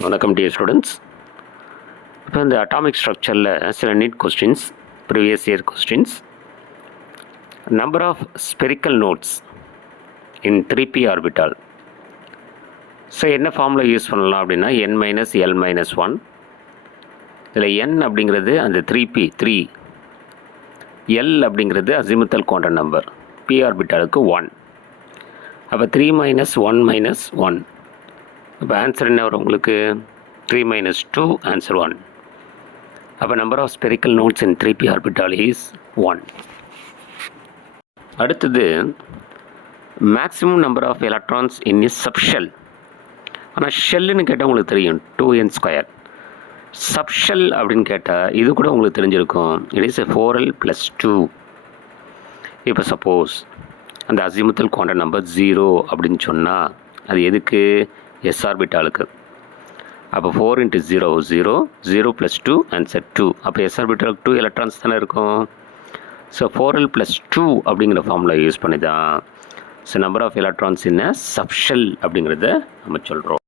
வணக்கம் dear students. இப்போ இந்த அட்டாமிக் ஸ்ட்ரக்சரில் சில NEET questions, previous year questions. Number of spherical nodes in 3p orbital. So என்ன ஃபார்மில் யூஸ் பண்ணலாம் அப்படின்னா n மைனஸ் எல் மைனஸ் 1. இதில் n அப்படிங்கிறது அந்த 3p 3, l அப்படிங்கிறது அசிமுத்தல் குவாண்டம் நம்பர், p ஆர்பிட்டாலுக்கு 1. அப்போ 3 மைனஸ் 1 மைனஸ் 1. இப்போ ஆன்சர் என்ன வரும் உங்களுக்கு? 3 minus 2, ஆன்சர் 1. அப்போ number of spherical nodes in 3p orbital is 1. அடுத்தது maximum number of electrons in is subshell. ஆனால் ஷெல்லுன்னு கேட்டால் உங்களுக்கு தெரியும் 2n². சப்ஷெல் அப்படின்னு கேட்டால் இது கூட உங்களுக்கு தெரிஞ்சிருக்கும், இட் இஸ் 4l + 2. இப்போ சப்போஸ் அந்த அசிமுத்தல் குவாண்டம் நம்பர் 0 அப்படின்னு சொன்னால் அது எதுக்கு? s ஆர்பிட்டாலுக்கு. அப்போ 4 × 0 0, 0 + 2, ஆன்சர் 2. அப்போ s ஆர்பிட்டாலுக்கு 2 எலக்ட்ரான்ஸ் தானே இருக்கும். ஸோ 4l + 2 அப்படிங்கிற ஃபார்முலா யூஸ் பண்ணி தான் so number of electrons in subshell அப்படிங்கிறத நம்ம சொல்கிறோம்.